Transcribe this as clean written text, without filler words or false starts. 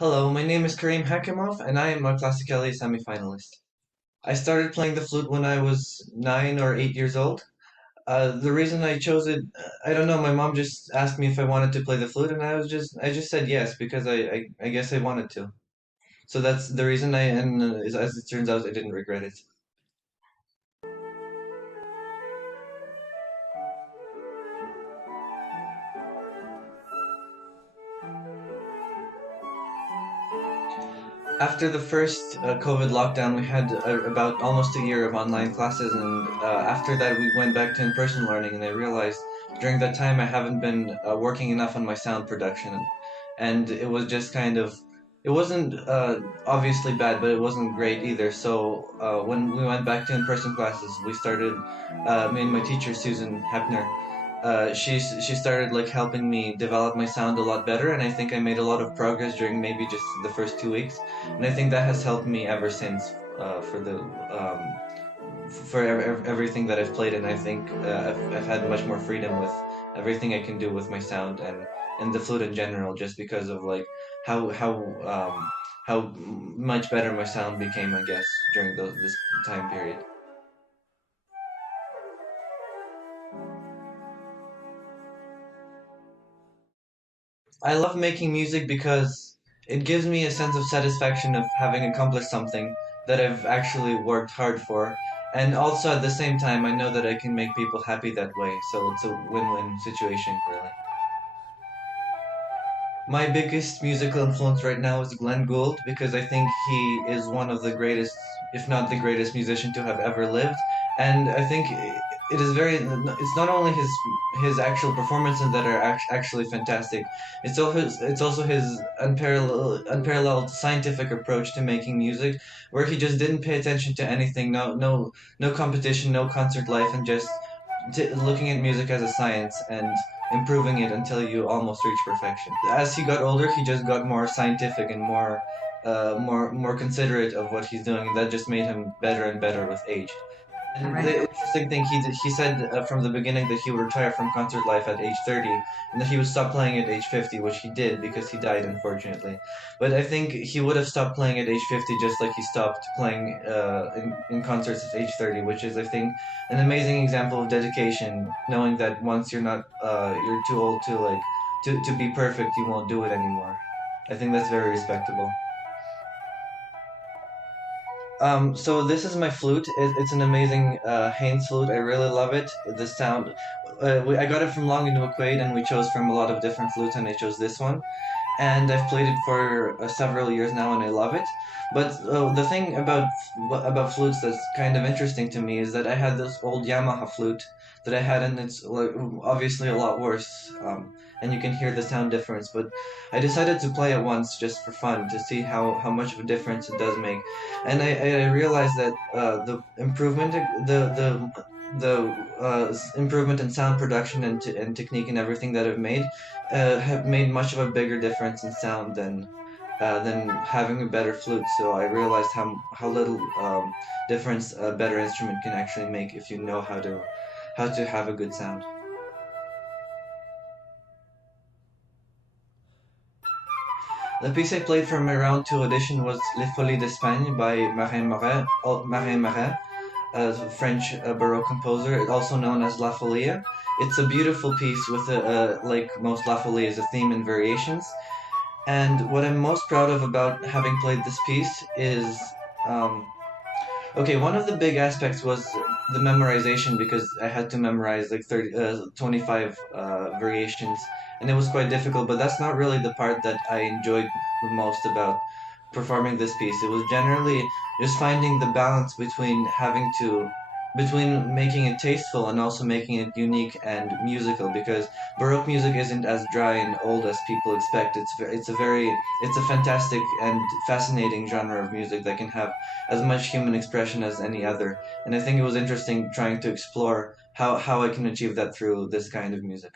Hello, my name is Karim Khakimov, and I am a Classicalia semi-finalist. I started playing the flute when I was 9 or 8 years old. The reason I chose it, I don't know. My mom just asked me if I wanted to play the flute, and I just said yes because I guess I wanted to. So that's the reason and as it turns out, I didn't regret it. After the first COVID lockdown, we had about almost a year of online classes, and after that, we went back to in-person learning. And I realized during that time I haven't been working enough on my sound production, and it was just kind of, it wasn't obviously bad, but it wasn't great either. So when we went back to in-person classes, we started. Me and my teacher Susan Hepner, she started like helping me develop my sound a lot better, and I think I made a lot of progress during maybe just the first 2 weeks, and I think that has helped me ever since for the for everything that I've played, and I think I've had much more freedom with everything I can do with my sound and the flute in general, just because of like how much better my sound became, I guess, during this time period. I love making music because it gives me a sense of satisfaction of having accomplished something that I've actually worked hard for. And also at the same time, I know that I can make people happy that way. So it's a win-win situation, really. My biggest musical influence right now is Glenn Gould because I think he is one of the greatest, if not the greatest musician to have ever lived. And I think it is very, it's not only his actual performances that are actually fantastic. It's also his unparalleled scientific approach to making music, where he just didn't pay attention to anything, no competition, no concert life, and just looking at music as a science and improving it until you almost reach perfection. As he got older, he just got more scientific and more considerate of what he's doing, and that just made him better and better with age. And the interesting thing, he said from the beginning that he would retire from concert life at age 30, and that he would stop playing at age 50, which he did because he died, unfortunately. But I think he would have stopped playing at age 50 just like he stopped playing in concerts at age 30, which is, I think, an amazing example of dedication, knowing that once you're too old to to be perfect, you won't do it anymore. I think that's very respectable. So this is my flute. It's an amazing Haynes flute. I really love it. The sound. I got it from Long and McQuaid, and we chose from a lot of different flutes, and I chose this one. And I've played it for several years now, and I love it. But the thing about flutes that's kind of interesting to me is that I had this old Yamaha flute that I had, and it's like obviously a lot worse. And you can hear the sound difference. But I decided to play it once just for fun to see how much of a difference it does make, and I realized that the improvement, the improvement in sound production and technique and everything that I've made have made much of a bigger difference in sound than having a better flute. So I realized how little difference a better instrument can actually make if you know how to have a good sound. The piece I played for my round two audition was Les Folies d'Espagne by Marin Marin, a French Baroque composer, also known as La Folia. It's a beautiful piece with like most La Folias, a theme and variations. And what I'm most proud of about having played this piece is, um, okay, one of the big aspects was the memorization because I had to memorize like 25 variations, and it was quite difficult, but that's not really the part that I enjoyed the most about performing this piece. It was generally just finding the balance between making it tasteful and also making it unique and musical, because Baroque music isn't as dry and old as people expect. It's a fantastic and fascinating genre of music that can have as much human expression as any other. And I think it was interesting trying to explore how I can achieve that through this kind of music.